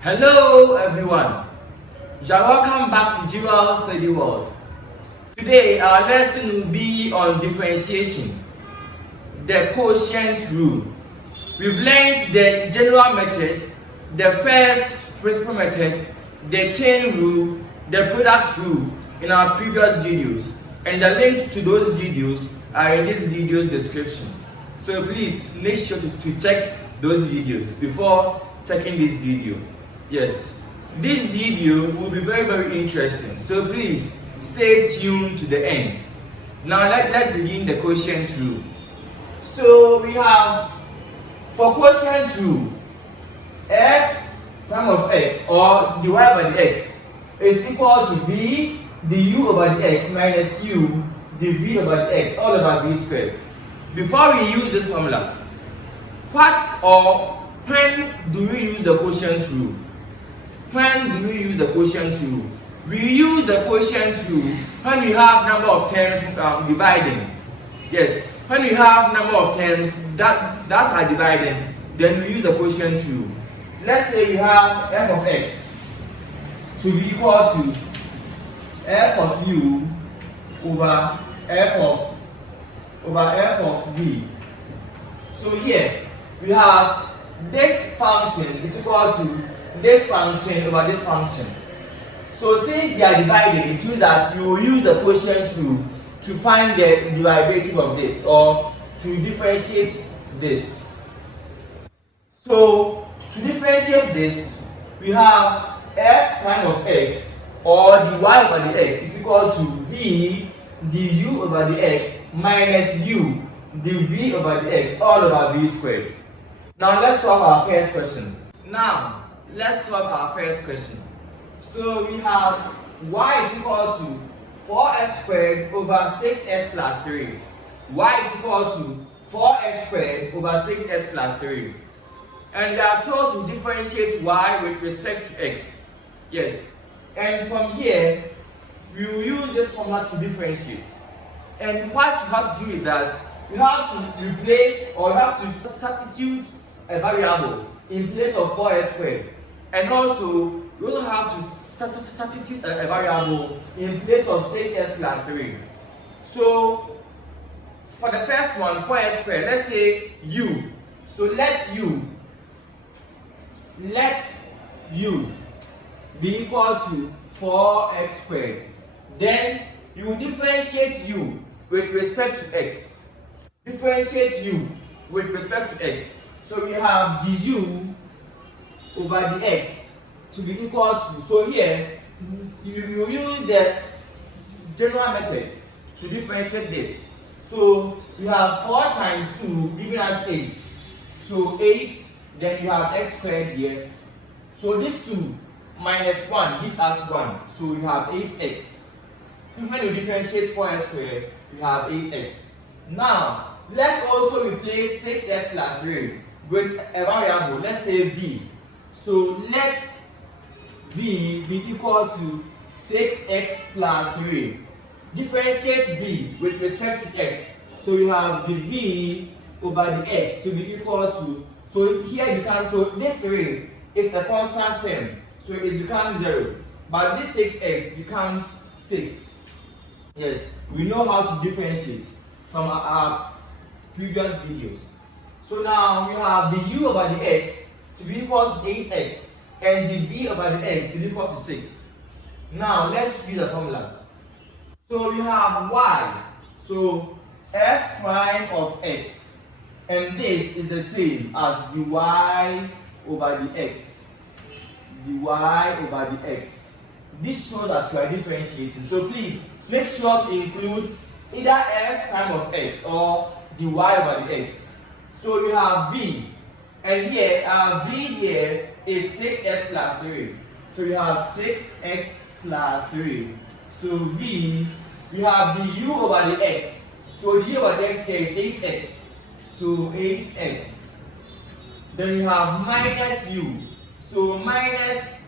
Hello everyone, you are welcome back to Dual Study World. Today our lesson will be on differentiation, the quotient rule. We've learned the general method, the first principal method, the chain rule, the product rule in our previous videos, and the link to those videos are in this video's description. So please make sure to check those videos before checking this video. Yes, this video will be very interesting, so please stay tuned to the end. Now let's begin the quotient rule. So we have, for quotient rule, f prime of x or divided by the x is equal to v du over the x minus u dv over the x all over v squared. Before we use this formula, what or when do we use the quotient rule? When do we use the quotient rule? We use the quotient rule when we have number of terms dividing. Yes, when we have number of terms that are dividing, then we use the quotient rule. Let's say we have f of x to be equal to f of u over f of v. So here we have this function is equal to this function over this function. So since they are divided, it means that you will use the quotient rule to find the derivative of this or to differentiate this. So to differentiate this, we have f prime of x or dy over the x is equal to v du over the x minus u dv over the x all over v squared. Now let's solve our first question. So we have y is equal to 4x squared over 6x plus 3. Y is equal to 4x squared over 6x plus 3. And we are told to differentiate y with respect to x. Yes. And from here, we will use this formula to differentiate. And what you have to do is that you have to replace or you have to substitute a variable in place of 4x squared. And also, you also have to substitute a variable in place of 6x plus 3. So, for the first one, 4x squared, let's say u. So let u be equal to 4x squared. Then you will differentiate u with respect to x. Differentiate u with respect to x. So we have du over the x to be equal to, so here you will use the general method to differentiate this. So we have 4 times 2 giving us 8. So 8, then you have x squared here. So this 2 minus 1 gives us 1. So we have 8x. When you differentiate 4x squared, we have 8x. Now, let's also replace 6x plus 3 with a variable, let's say v. So let v be equal to 6x plus 3. Differentiate v with respect to x. So we have the v over the x to be equal to, so here it becomes, so this 3 is the constant term, so it becomes 0. But this 6x becomes 6. Yes, we know how to differentiate from our previous videos. So now we have the u over the x to be equal to 8x and the v over the x to be equal to 6. Now let's use the formula. So we have y, so f prime of x, and this is the same as dy over the x. Dy over the x. This shows that we are differentiating. So please make sure to include either f prime of x or dy over the x. So we have v, and here v here is 6x plus 3. So we have 6x plus 3. So v, we have the u over the x. So the u over the x here is 8x. So 8x. Then we have minus u. So minus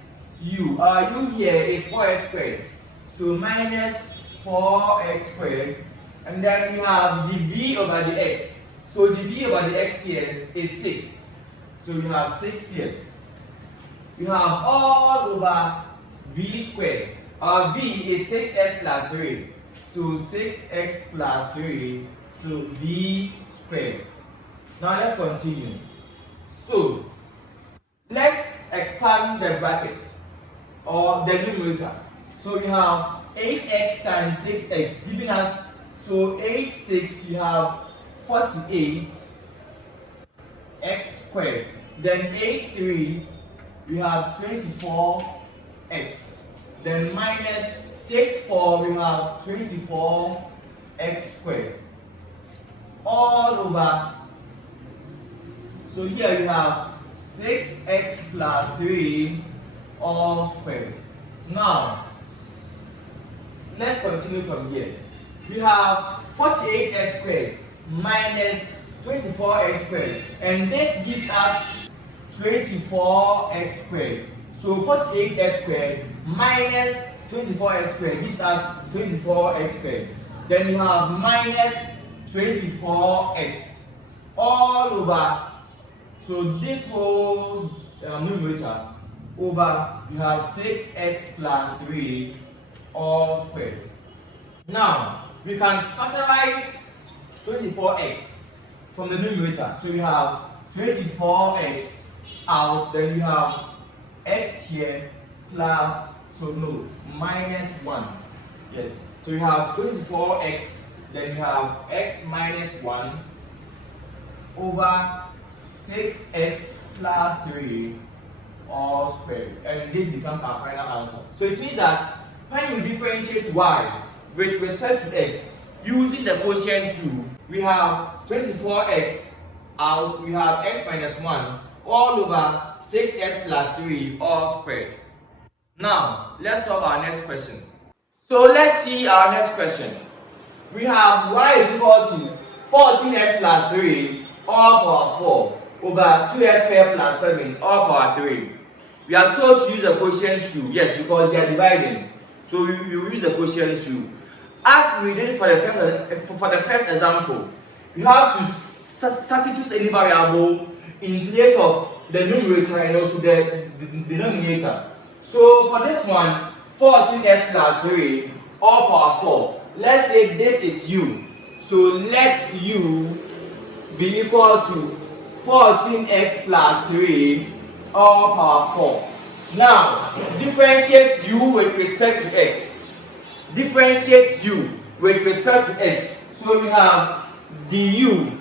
u. Our u here is 4x squared. So minus 4x squared. And then we have the v over the x. So the v over the x here is 6. So we have 6 here. We have all over v squared. Our v is 6x plus 3. So 6x plus 3. So v squared. Now let's continue. So let's expand the brackets or the numerator. So we have 8x times 6x giving us, so 8, 6, you have 48 x squared. Then 8, 3, we have 24x. Then minus 6, 4, we have 24x squared. All over. So here we have 6x plus 3 all squared. Now, let's continue from here. We have 48x squared minus 24x squared, and this gives us 24x squared. So 48x squared minus 24x squared gives us 24x squared. Then we have minus 24x all over. So this whole numerator over, you have 6x plus 3 all squared. Now we can factorize 24x from the numerator. So we have 24x out, then we have x here plus, so no, minus 1. Yes, so we have 24x, then we have x minus 1 over 6x plus 3 all squared, and this becomes our final answer. So it means that when we differentiate y with respect to x using the quotient rule, we have 24x out, we have x minus 1 all over 6x plus 3 all squared. Now let's solve our next question. So let's see our next question. We have y is equal to 14x plus 3 all power 4 over 2x squared plus 7 all power 3. We are told to use the quotient rule, yes, because we are dividing. So we use the quotient rule. As we did for the first example, you have to substitute any variable in place of the numerator and also the denominator. So for this one, 14x plus 3 all power 4. Let's say this is u. So let u be equal to 14x plus 3 all power 4. Now, differentiate u with respect to x. Differentiate u with respect to x. So we have du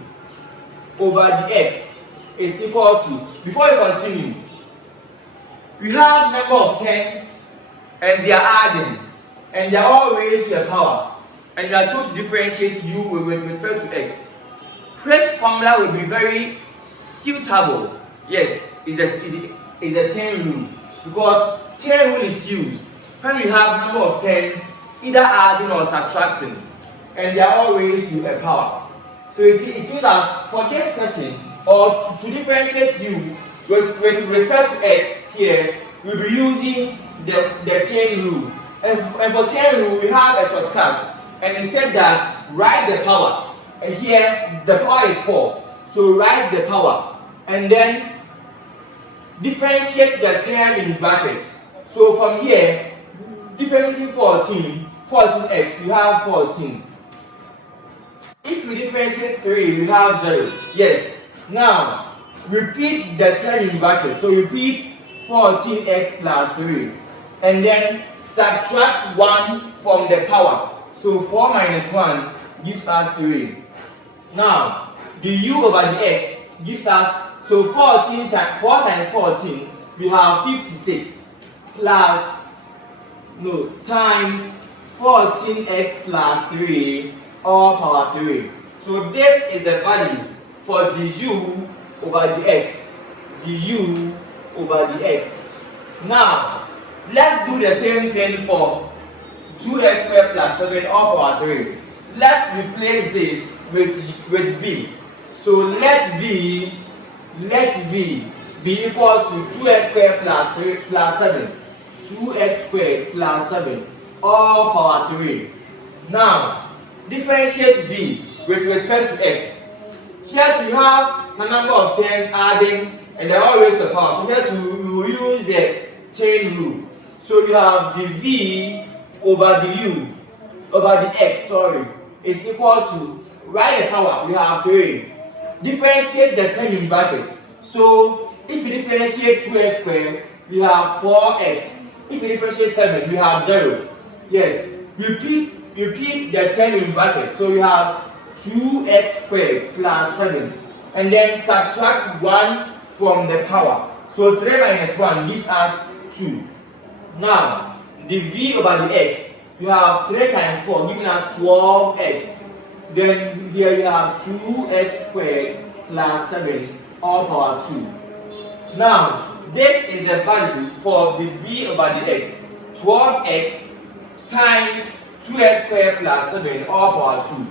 over dx is equal to, before we continue, we have number of terms and they are adding and they are all raised to a power, and you are told to differentiate u with respect to x. Which formula will be very suitable? Yes, is the chain rule, because chain rule is used when we have number of terms either adding or subtracting and they are all raised to a power. So it means that for this question, or to differentiate u with respect to x here, we'll be using the chain rule. And for chain rule, we have a shortcut, and instead that, write the power. And here the power is 4. So write the power and then differentiate the term in brackets. So from here, differentiating 14x, you have 14. If we differentiate 3, we have 0. Yes. Now, repeat the term in brackets. So repeat 14x plus 3. And then subtract 1 from the power. So 4 minus 1 gives us 3. Now, the u over the x gives us, so 4 times 14, we have 56 plus, no, times 14x plus 3 all power 3. So this is the value for the u over the x, the u over the x. Now, let's do the same thing for 2x squared plus 7 all power 3. Let's replace this with v. So let v be equal to 2x squared plus 7. 2x squared plus 7 all power 3. Now, differentiate v with respect to x. Here too, you have a number of terms adding, and they're all raised to the power. So here too, we will use the chain rule. So you have the v over the u over the x, is equal to, write the power, we have 3. Differentiate the term in brackets. So if we differentiate 2x squared, we have 4x. If we differentiate 7, we have 0. Yes, repeat the term in brackets. So we have 2x squared plus 7. And then subtract 1 from the power. So 3 minus 1 gives us 2. Now, the v over the x, you have 3 times 4 giving us 12x. Then here you have 2x squared plus 7 all power 2. Now, this is the value for the v over the x. 12x times 2x squared plus 7 all power 2.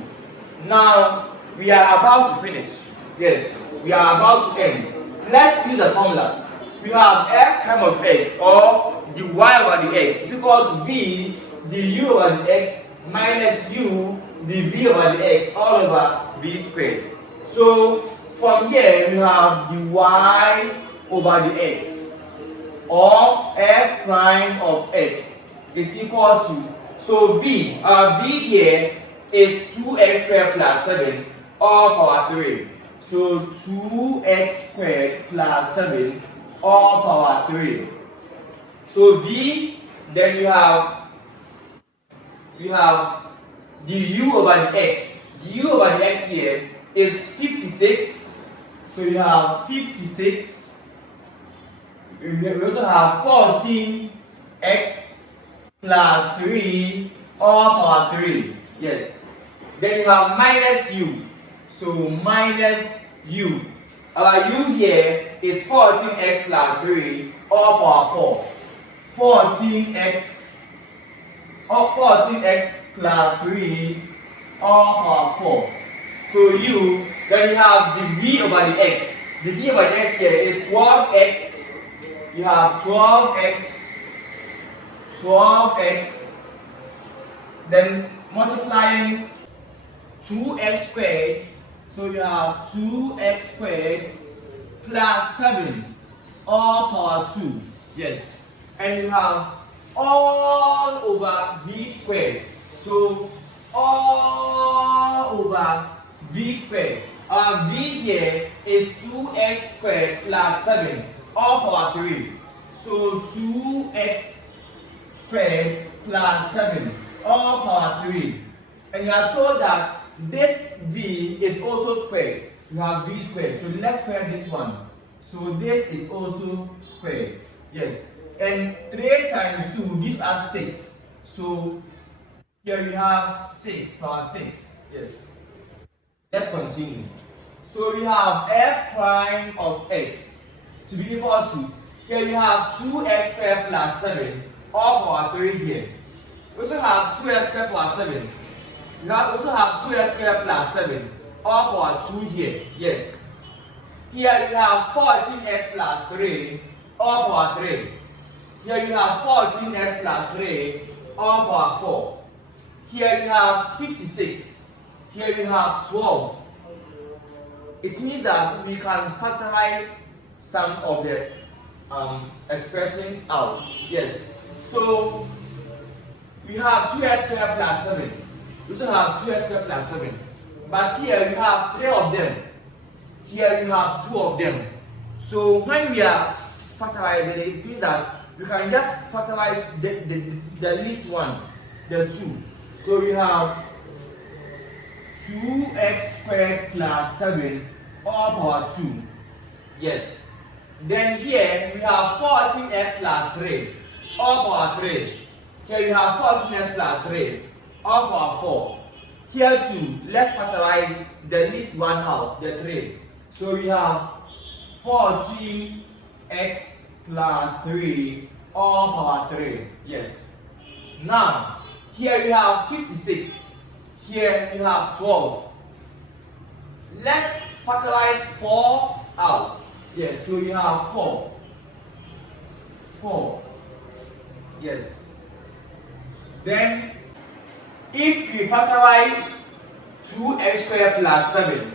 Now, we are about to finish. Yes, we are about to end. Let's use the formula. We have f prime of x, or the y over the x, is equal to v, the u over the x, minus u, the v over the x, all over v squared. So from here we have the y over the x, or f prime of x, is equal to, so v, our v here is 2x squared plus 7 all power 3. So 2x squared plus 7 all power 3. So v, then we have the u over the x. The u over the x here is 56. So you have 56. We also have 14x plus 3 all power 3. Yes. Then you have minus u. So minus u. Our u here is 14x plus 3 all power 4. 14x plus 3 all power 4. So u, then you have the v over the x. The v over the x here is 12x. You have 12x, then multiplying 2x squared. So you have 2x squared plus 7 all power 2. Yes. And you have all over v squared. So all over v squared. Our v here is 2x squared plus 7 all power 3. So 2x squared plus 7 all power 3. And you are told that this v is also squared. You have v squared. So let's square this one. So this is also squared. Yes. And 3 times 2 gives us 6. So here we have 6 power 6. Yes. Let's continue. So we have f prime of x to be equal to, here you have 2x squared plus 7 all power 3 here. We also have 2x squared plus 7. We also have 2x squared plus 7 all power 2 here. Yes. Here you have 14x plus 3 all power 3. Here you have 14x plus 3 all power 4. Here you have 56. Here you have 12. It means that we can factorize some of the expressions out. Yes. So we have 2x squared plus 7. We also have 2x squared plus 7. But here we have 3 of them. Here we have 2 of them. So when we are factorizing it, it means that we can just factorize the least one, the 2. So we have 2x squared plus 7 all power 2. Yes. Then here we have 14x plus 3 all power 3. Here you have 14x plus 3 all power 4. Here too, let's factorize the least one out, the 3. So we have 14x plus 3 all power 3. Yes. Now, here you have 56. Here you have 12. Let's factorize 4 out. Yes, so you have 4. 4. Yes. Then, if we factorize 2x squared plus 7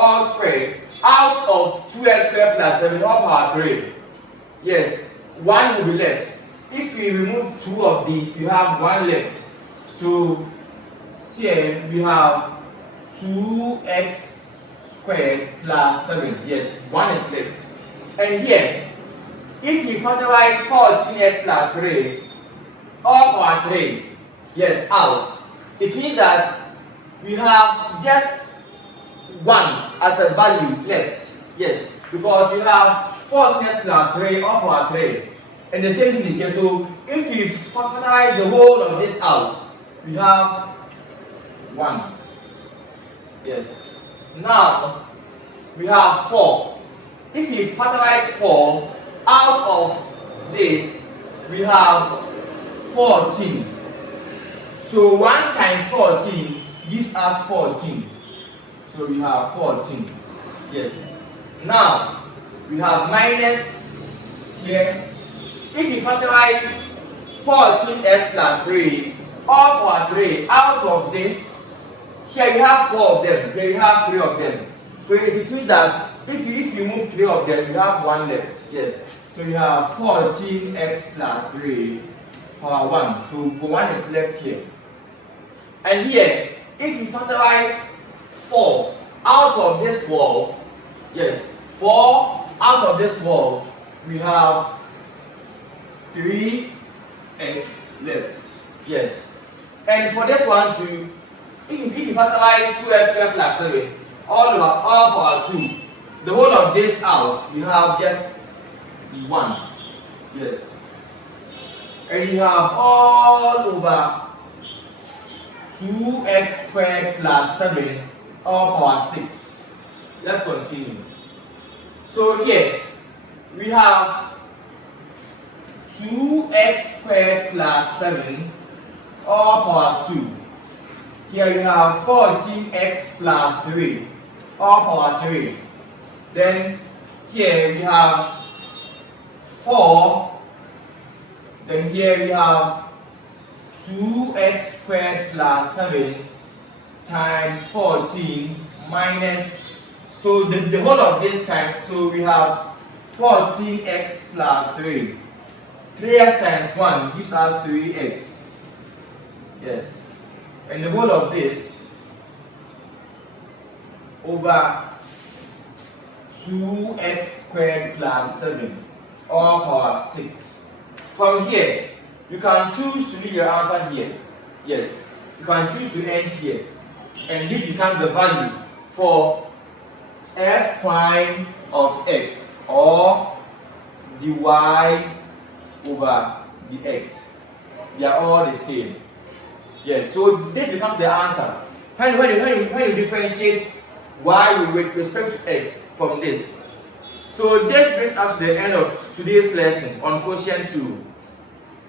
all squared out of 2x squared plus 7 all power 3. Yes, 1 will be left. If we remove 2 of these, we have 1 left. So here we have 2x squared plus 7. Yes, 1 is left. And here, if we factorize 14x plus 3 all power 3, yes, out, it means that we have just 1 as a value left. Yes, because we have 14x plus 3 all power 3. And the same thing is here. So if we factorize the whole of this out, we have 1. Yes. Now we have 4. If we factorize 4 out of this, we have 14. So 1 times 14 gives us 14. So we have 14. Yes. Now we have minus here. If we factorize 14x plus 3 all power 3 out of this, here you have 4 of them, here you have 3 of them. So it means that if you remove 3 of them, you have 1 left. Yes. So you have 14x plus 3 power 1. So 1 is left here. And here, if you factorize 4 out of this 12, yes, 4 out of this 12, we have 3x left. Yes. And for this one too, if you factorize 2x squared plus 7 all power 2, the whole of this out, you have just 1. Yes. And you have all over 2x squared plus 7 all power 6. Let's continue. So here we have 2x squared plus 7 all power 2. Here we have 14x plus 3 all power 3. Then here we have 4. Then here we have 2x squared plus 7 times 14 minus, so the whole of this time, so we have 14x plus 3. 3x times 1 gives us 3x. Yes. And the whole of this over 2x squared plus 7 all power 6. From here, you can choose to leave your answer here. Yes. You can choose to end here. And this becomes the value for f prime of x, or dy over dx. They are all the same. Yes, so this becomes the answer. When you differentiate y with respect to x from this. So this brings us to the end of today's lesson on quotient 2.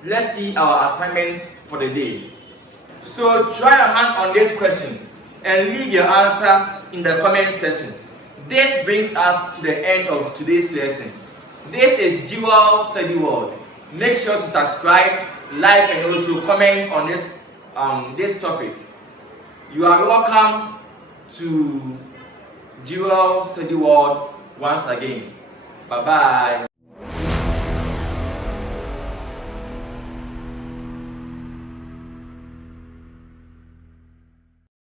Let's see our assignment for the day. So try your hand on this question and leave your answer in the comment section. This brings us to the end of today's lesson. This is Jewel Study World. Make sure to subscribe, like, and also comment on this topic. You are welcome to Jewel Study World once again. Bye bye.